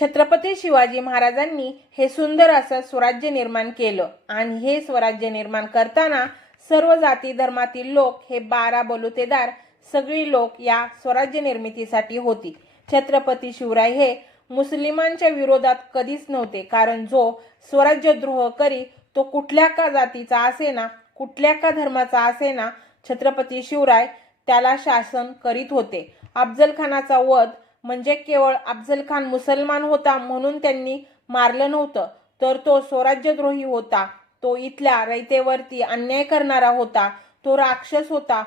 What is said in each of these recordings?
छत्रपती शिवाजी महाराजांनी हे सुंदर असं स्वराज्य निर्माण केलं. आणि हे स्वराज्य निर्माण करताना सर्व जाती धर्मातील लोक हे बारा बलुतेदार सगळी लोक या स्वराज्य निर्मितीसाठी होती. छत्रपती शिवराय हे मुस्लिमांच्या विरोधात कधीच नव्हते कारण जो स्वराज्यद्रोह करी तो कुठल्या का जातीचा असेना कुठल्या का धर्माचा असेना छत्रपती शिवराय त्याला शासन करीत होते. अफजल खानाचा वध म्हणजे केवळ अफजल खान मुसलमान होता म्हणून त्यांनी मारलं नव्हतं. तर तो स्वराज्यद्रोही होता. तो इथल्या रयतेवरती अन्याय करणारा होता. तो राक्षस होता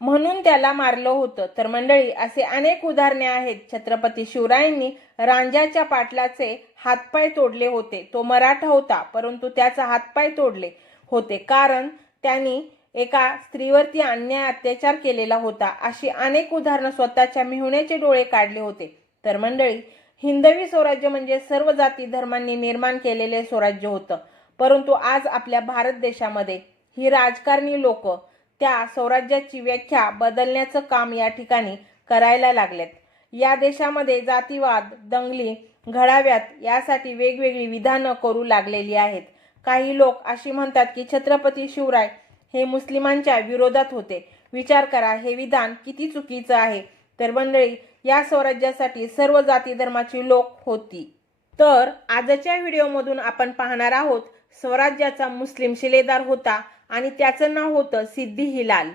म्हणून त्याला मारलं होतं. तर मंडळी असे अनेक उदाहरणे आहेत. छत्रपती शिवरायांनी रांजाच्या पाटलाचे हातपाय तोडले होते. तो मराठा होता परंतु त्याचा हातपाय तोडले होते. कारण त्यांनी एका स्त्रीवरती अन्याय अत्याचार केलेला होता अशी अनेक उदाहरणं स्वतःच्या मिहुण्याचे डोळे काढले होते. तर मंडळी हिंदवी स्वराज्य म्हणजे सर्व जाती धर्मांनी निर्माण केलेले स्वराज्य होतं. परंतु आज आपल्या भारत देशामध्ये ही राजकारणी लोक त्या स्वराज्याची व्याख्या बदलण्याचं काम या ठिकाणी करायला लागलेत. या देशामध्ये जातीवाद दंगली घडाव्यात यासाठी वेगवेगळी विधानं करू लागलेली आहेत. काही लोक अशी म्हणतात की छत्रपती शिवराय हे मुस्लिमांच्या विरोधात होते. विचार करा हे विधान किती चुकीचं आहे? तर मंडळी या स्वराज्यासाठी सर्व जाती धर्माची लोक होती. तर आजच्या व्हिडिओमधून आपण पाहणार आहोत स्वराज्याचा मुस्लिम शिलेदार होता आणि त्याचं नाव होतं सिद्धी हिलाल.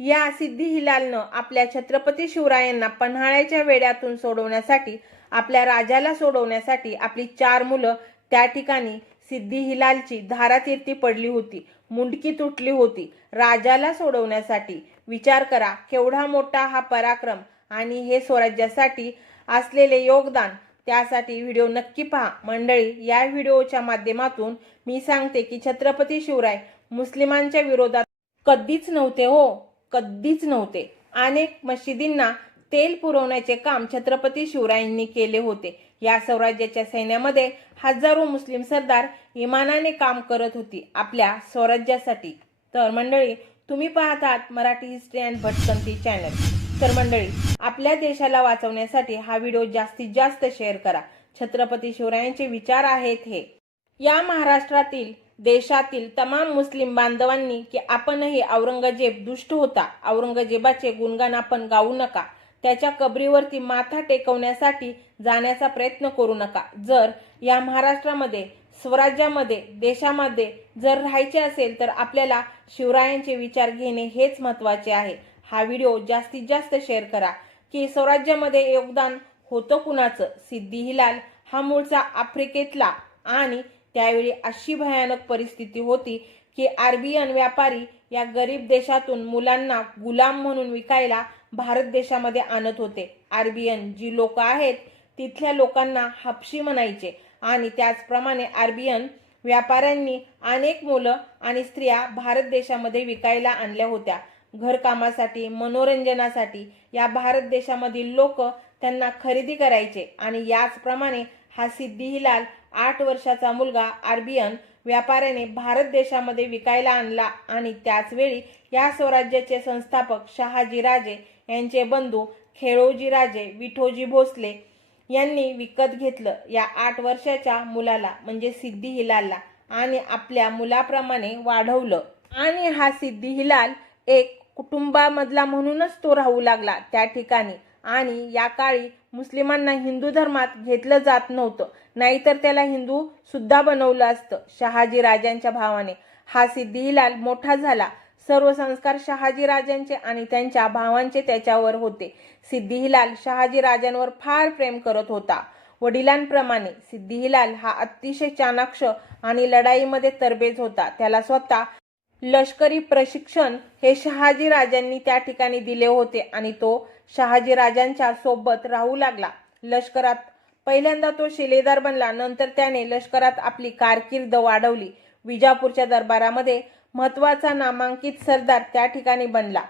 या सिद्धी हिलालनं आपल्या छत्रपती शिवरायांना पन्हाळ्याच्या वेड्यातून सोडवण्यासाठी आपल्या राजाला सोडवण्यासाठी आपली चार मुलं त्या ठिकाणी सिद्धी हिलालची धारातीर्थी पडली होती. मुंडकी तुटली होती. राजाला सोडवण्यासाठी विचार करा. केवढा मोठा हा पराक्रम आणि हे स्वराज्यासाठी असलेले योगदान त्यासाठी व्हिडिओ नक्की पहा. मंडळी या व्हिडिओच्या माध्यमातून मी सांगते की छत्रपती शिवराय मुस्लिमांच्या विरोधात कधीच नव्हते हो कधीच नव्हते. अनेक मशिदींना तेल पुरवण्याचे काम छत्रपती शिवरायांनी केले होते. या स्वराज्याच्या सैन्यामध्ये हजारो मुस्लिम सरदार इमानाने काम करत होती आपल्या स्वराज्यासाठी. तर मंडळी तुम्ही पाहतात Marathi history and Bhatkanti channel. तर मंडळी आपल्या देशाला वाचवण्यासाठी हा व्हिडिओ जास्तीत जास्त शेअर करा. छत्रपती शिवरायांचे विचार आहेत हे. या महाराष्ट्रातील देशातील तमाम मुस्लिम बांधवांनी की आपणही औरंगजेब दुष्ट होता. औरंगजेबाचे गुणगान आपण गाऊ नका. त्याच्या कबरीवरती माथा टेकवण्यासाठी जाण्याचा प्रयत्न करू नका. जर या महाराष्ट्रामध्ये स्वराज्यामध्ये देशामध्ये जर राहायचे असेल तर आपल्याला शिवरायांचे विचार घेणे हेच महत्त्वाचे आहे. हा व्हिडिओ जास्तीत जास्त शेअर करा. की स्वराज्यामध्ये योगदान होतं कुणाचं? सिद्धी हिलाल हा मूळचा आफ्रिकेतला आणि त्यावेळी अशी भयानक परिस्थिती होती की आरबीएन व्यापारी या गरीब देशातून मुलांना गुलाम म्हणून विकायला भारत देशामध्ये आणत होते. आरबीएन जी लोक आहेत तिथल्या लोकांना हापशी म्हणायचे. आणि त्याचप्रमाणे आरबीएन व्यापाऱ्यांनी अनेक मुलं आणि स्त्रिया भारत देशामध्ये विकायला आणल्या होत्या. घरकामासाठी मनोरंजनासाठी या भारत देशामधील लोक त्यांना खरेदी करायचे. आणि याचप्रमाणे हा सिद्धी हिलाल आठ वर्षाचा मुलगा आरबीएन व्यापाऱ्याने भारत देशामध्ये विकायला आणला. आणि त्याचवेळी या स्वराज्याचे संस्थापक शहाजी राजे यांचे बंधू खेळोजी राजे विठोजी भोसले यांनी विकत घेतलं. या आठ वर्षाच्या मुलाला म्हणजे सिद्धी हिलालला आणि आपल्या मुलाप्रमाणे वाढवलं. आणि हा सिद्धी हिलाल एक कुटुंबामधला म्हणूनच तो राहू लागला त्या ठिकाणी. आणि या काळी मुस्लिमांना हिंदू धर्मात घेतलं जात नव्हतं. नाहीतर त्याला हिंदू सुद्धा बनवलं असतं शहाजी राजांच्या भावाने. हा सिद्धी हिलाल मोठा झाला. सर्व संस्कार शहाजी राजांचे आणि त्यांच्या भावांचे त्याच्यावर होते. सिद्धिहिलाल शहाजी राजांवर फार प्रेम करत होता. वडिलांप्रमाणे सिद्धिहिलाल हा अतिशय चाणाक्ष आणि लढाईमध्ये तरबेज होता. त्याला स्वतः लष्करी प्रशिक्षण हे शहाजी राजांनी त्या ठिकाणी दिले होते आणि तो शहाजी राजांच्या सोबत राहू लागला. लष्करात पहिल्यांदा तो शिलेदार बनला. नंतर त्याने लष्करात आपली कारकीर्द वाढवली. विजापूरच्या दरबारामध्ये महत्त्वाचा नामांकित सरदार त्या ठिकाणी बनला.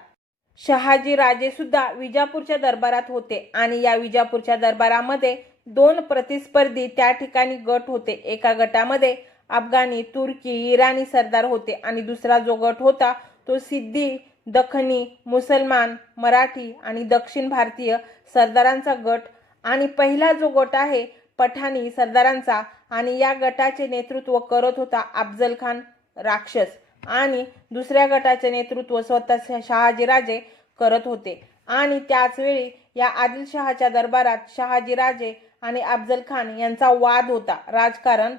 शहाजी राजे सुद्धा विजापूरच्या दरबारात होते आणि या विजापूरच्या दरबारामध्ये दोन प्रतिस्पर्धी त्या ठिकाणी गट होते. एका गटामध्ये अफगाणी तुर्की इराणी सरदार होते आणि दुसरा जो गट होता तो सिद्धी दखनी मुसलमान मराठी आणि दक्षिण भारतीय सरदारांचा गट आणि पहिला जो गट आहे पठाणी सरदारांचा आणि या गटाचे नेतृत्व करत होता अफजल खान राक्षस. आणि दुसऱ्या गटाचे नेतृत्व स्वतः शहाजीराजे करत होते. आणि त्याचवेळी या आदिलशहाच्या दरबारात शहाजीराजे आणि अफजल खान यांचा वाद होता. राजकारण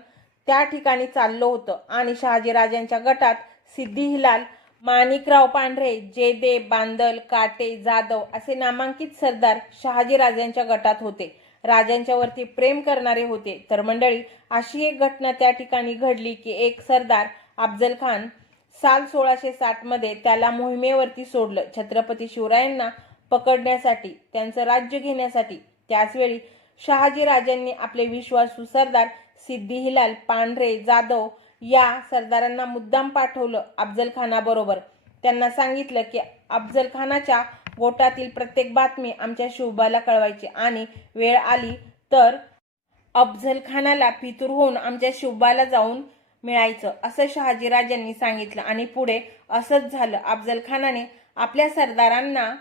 त्या ठिकाणी चाललं होतं. आणि शहाजीराजांच्या गटात सिद्धी हिलाल माणिकराव पांढरे जेदे बांदल काटे जाधव असे नामांकित सरदार शहाजीराजांच्या गटात होते. राजांच्यावरती प्रेम करणारे होते. तर मंडळी अशी एक घटना त्या ठिकाणी घडली की एक सरदार अफजल खान साल सोळाशे साठमध्ये त्याला मोहिमेवरती सोडलं. छत्रपती शिवरायांना पकडण्यासाठी त्यांचं राज्य घेण्यासाठी. त्याचवेळी शहाजी राजांनी आपले विश्वासू सरदार सिद्धी हिलाल पांढरे जाधव या सरदारांना मुद्दाम पाठवलं अफजल खानाबरोबर त्यांना सांगितलं की अफजल खानाच्या गोटातील प्रत्येक बातमी आमच्या शिवबाला कळवायची आणि वेळ आली तर अफजल खानाला फितूर होऊन आमच्या शिवबाला जाऊन मिळायचं. असं शहाजीराजांनी सांगितलं आणि पुढे असंच झालं. अफजल खानाने आपल्या सरदारांना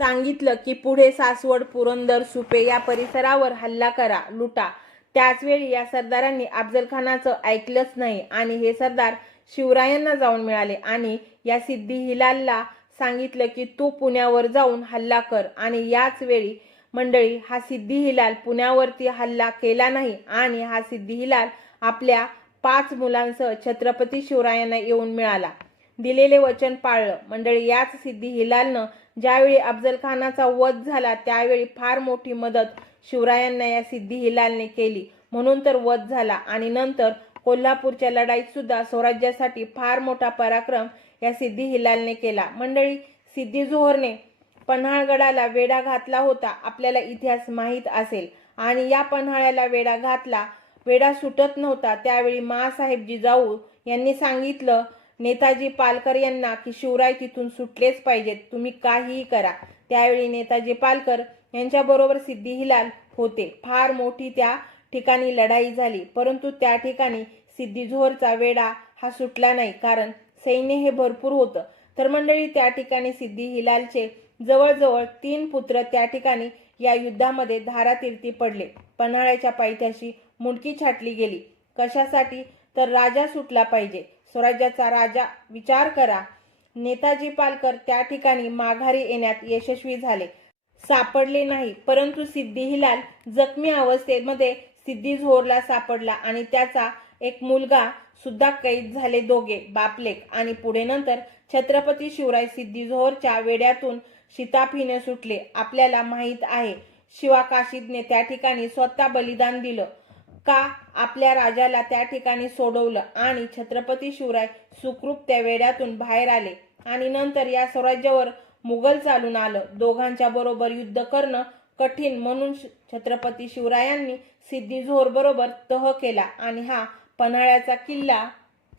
सांगितलं की पुढे सासवड पुरंदर सुपे या परिसरावर हल्ला करा लुटा. त्याचवेळी या सरदारांनी अफजल खानाचं ऐकलंच नाही आणि हे सरदार शिवरायांना जाऊन मिळाले आणि या सिद्धी हिलालला सांगितलं की तू पुण्यावर जाऊन हल्ला कर आणि याच वेळी मंडळी हा सिद्धी हिलाल पुण्यावरती हल्ला केला नाही आणि हा सिद्धी हिलाल आपल्या पाच मुलांसह छत्रपती शिवरायांना येऊन मिळाला. दिलेले वचन पाळलं. मंडळी याच सिद्धी हिलालनं ज्यावेळी अफजल खानाचा वध झाला त्यावेळी फार मोठी मदत शिवरायांना या सिद्धी हिलालने केली. म्हणून तर वध झाला. आणि नंतर कोल्हापूरच्या लढाईत सुद्धा स्वराज्यासाठी फार मोठा पराक्रम या सिद्धी हिलालने केला. मंडळी सिद्धी जोहरने पन्हाळगडाला वेढा घातला होता. आपल्याला इतिहास माहीत असेल. आणि या पन्हाळ्याला वेढा घातला वेढा सुटत नव्हता. त्यावेळी मासाहेब जिजाऊ यांनी सांगितलं नेताजी पालकर यांना की शिवराय तिथून सुटलेच पाहिजेत. तुम्ही काहीही करा. त्यावेळी नेताजी पालकर यांच्याबरोबर सिद्धी हिलाल होते. फार मोठी त्या ठिकाणी लढाई झाली. परंतु त्या ठिकाणी सिद्धी वेढा हा सुटला नाही. कारण सैन्य हे भरपूर होतं. तर मंडळी त्या ठिकाणी सिद्धी हिलालचे जवळजवळ तीन पुत्र त्या ठिकाणी या युद्धामध्ये धारातीर्थी पडले. पन्हाळ्याच्या पायथ्याशी मुंडकी छाटली गेली. कशासाठी? तर राजा सुटला पाहिजे. स्वराज्याचा राजा विचार करा. नेताजी पालकर त्या ठिकाणी माघारी येण्यात यशस्वी झाले. सापडले नाही परंतु सिद्धी हिलाल जखमी अवस्थेमध्ये सिद्धी झोरला सापडला आणि त्याचा एक मुलगा सुद्धा कैद झाले दोघे बापलेक आणि पुढे नंतर छत्रपती शिवराय सिद्धी झोरच्या वेड्यातून शिताफीने सुटले. आपल्याला माहीत आहे शिवाकाशीदने त्या ठिकाणी स्वतः बलिदान दिलं. का आपल्या राजाला त्या ठिकाणी सोडवलं? आणि छत्रपती शिवराय सुखरूप त्या वेड्यातून बाहेर आले. आणि नंतर या स्वराज्यावर मुघल चालून आलं. दोघांच्या बरोबर युद्ध करणं कठीण म्हणून छत्रपती शिवरायांनी सिद्धी जोहर बरोबर तह केला. आणि हा पन्हाळ्याचा किल्ला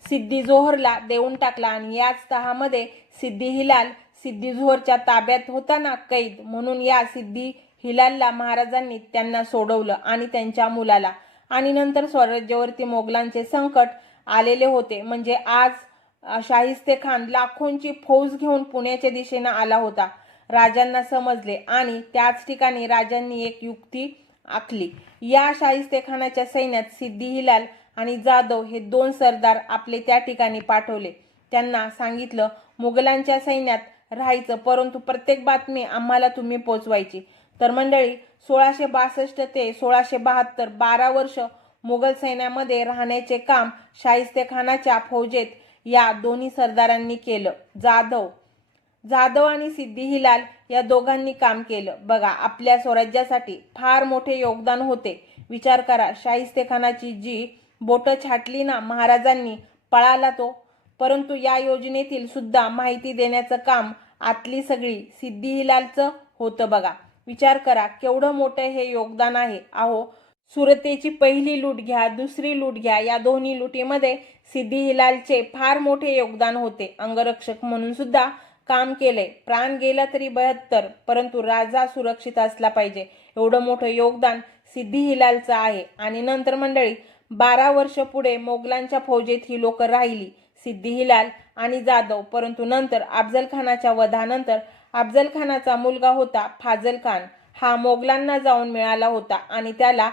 सिद्धी जोहरला देऊन टाकला. आणि याच तहामध्ये सिद्धी हिलाल सिद्धी जोहरच्या ताब्यात होताना कैद म्हणून या सिद्धी हिलालला महाराजांनी त्यांना सोडवलं आणि त्यांच्या मुलाला आणि नंतर स्वराज्यावरती मोगलांचे संकट आलेले होते. म्हणजे आज शाहिस्ते खान लाखोंची फौज घेऊन पुण्याच्या दिशेनं आला होता. राजांना समजले आणि त्याच ठिकाणी राजांनी एक युक्ती आखली. या शाहिस्ते खानाच्या सैन्यात सिद्धी हिलाल आणि जाधव हे दोन सरदार आपले त्या ठिकाणी पाठवले. त्यांना सांगितलं मुघलांच्या सैन्यात राहायचं परंतु प्रत्येक बातमी आम्हाला तुम्ही पोचवायची. तर मंडळी सोळाशे बासष्ट ते सोळाशे बहात्तर बारा वर्ष मुघल सैन्यामध्ये राहण्याचे काम शाहिस्ते खानाच्या फौजेत या दोन्ही सरदारांनी केलं. जाधव जाधव आणि सिद्धी हिलाल या दोघांनी काम केलं. बघा आपल्या स्वराज्यासाठी फार मोठे योगदान होते. विचार करा शाहिस्ते खानाची जी बोटं छाटली ना महाराजांनी पळाला तो. परंतु या योजनेतील सुद्धा माहिती देण्याचं काम आतली सगळी सिद्धी हिलालचं होतं बघा. विचार करा केवढं मोठं हे योगदान आहे. अहो सुरतेची पहिली लूट घ्या दुसरी लूट घ्या या दोन्ही लुटीमध्ये सिद्धी हिलालचे फार मोठे योगदान होते. अंगरक्षक म्हणून सुद्धा काम केले. प्राण गेला तरी बहत्तर परंतु राजा सुरक्षित असला पाहिजे. एवढं मोठं योगदान सिद्धी हिलालचं आहे. आणि नंतर मंडळी बारा वर्ष पुढे मोगलांच्या फौजेत ही लोक राहिली. सिद्धी हिलाल आणि जाधव. परंतु नंतर अफजल खानाच्या वधानंतर अफजल खानाचा मुलगा होता फाजल खान. हा मोगलांना जाऊन मिळाला होता आणि त्याला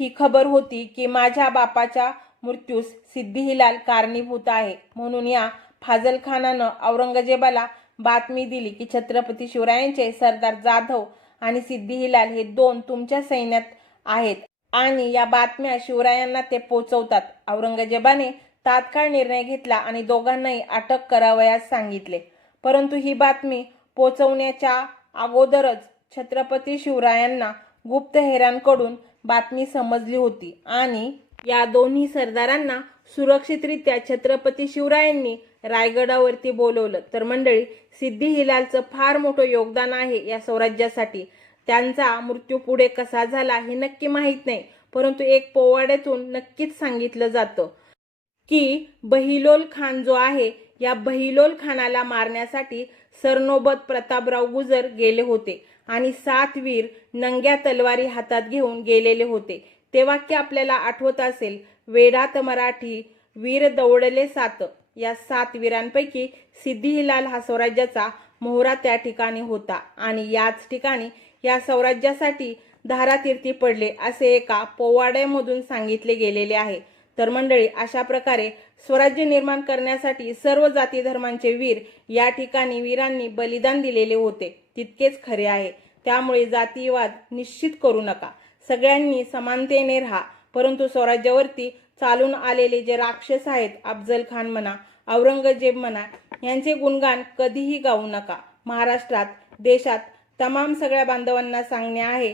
ही खबर होती की माझ्या बापाच्या मृत्यूस सिद्धी हिलाल कारणीभूत आहे. म्हणून या फाजल खानानं औरंगजेबाला बातमी दिली की छत्रपती शिवरायांचे सरदार जाधव आणि सिद्धी हिलाल हे दोन तुमच्या सैन्यात आहेत आणि या बातम्या शिवरायांना ते पोचवतात. औरंगजेबाने तात्काळ निर्णय घेतला आणि दोघांनाही अटक करावयास सांगितले. परंतु ही बातमी पोचवण्याच्या अगोदरच छत्रपती शिवरायांना गुप्तहेरांकडून बातमी समजली होती आणि या दोन्ही सरदारांना सुरक्षितरित्या छत्रपती शिवरायांनी रायगडावरती बोलवलं. तर मंडळी सिद्धी हिलालचं फार मोठं योगदान आहे या स्वराज्यासाठी. त्यांचा मृत्यू पुढे कसा झाला हे नक्की माहीत नाही परंतु एक पोवाड्यातून नक्कीच सांगितलं जातं. की बहिलोल खान जो आहे या बहिलोल खानाला मारण्यासाठी सरनोबत प्रतापराव गुजर गेले होते आणि सात वीर नंग्या तलवारी हातात घेऊन गेलेले होते. ते वाक्य आपल्याला आठवत असेल वेडात मराठी वीर दौडले सात. या सात वीरांपैकी सिद्धिहिलाल हा स्वराज्याचा मोहरा त्या ठिकाणी होता आणि याच ठिकाणी या स्वराज्यासाठी धारातीर्थी पडले असे एका पोवाड्यामधून सांगितले गेलेले आहे. तर मंडळी अशा प्रकारे स्वराज्य निर्माण करण्यासाठी सर्व जाती धर्मांचे वीर या ठिकाणी वीरांनी बलिदान दिलेले होते. तितकेच खरे आहे. त्यामुळे जातीवाद निश्चित करू नका. सगळ्यांनी समानतेने राहा. परंतु स्वराज्यावरती चालून आलेले जे राक्षस आहेत अफजल खान म्हणा औरंगजेब म्हणा यांचे गुणगान कधीही गाऊ नका. महाराष्ट्रात देशात तमाम सगळ्या बांधवांना सांगणे आहे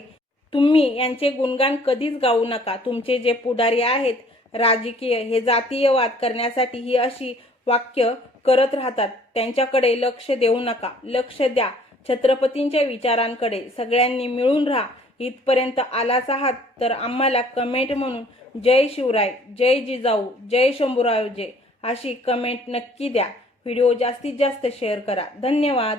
तुम्ही यांचे गुणगान कधीच गाऊ नका. तुमचे जे पुढारी आहेत राजकीय हे जातीयवाद करण्यासाठी ही अशी वाक्य करत राहतात. त्यांच्याकडे लक्ष देऊ नका. लक्ष द्या. छत्रपतींच्या विचारांकडे सगळ्यांनी मिळून राहा. इथपर्यंत आलाच आहात तर आम्हाला कमेंट म्हणून जय शिवराय जय जिजाऊ जय शंभूराव जय अशी कमेंट नक्की द्या. व्हिडिओ जास्तीत जास्त शेअर करा. धन्यवाद.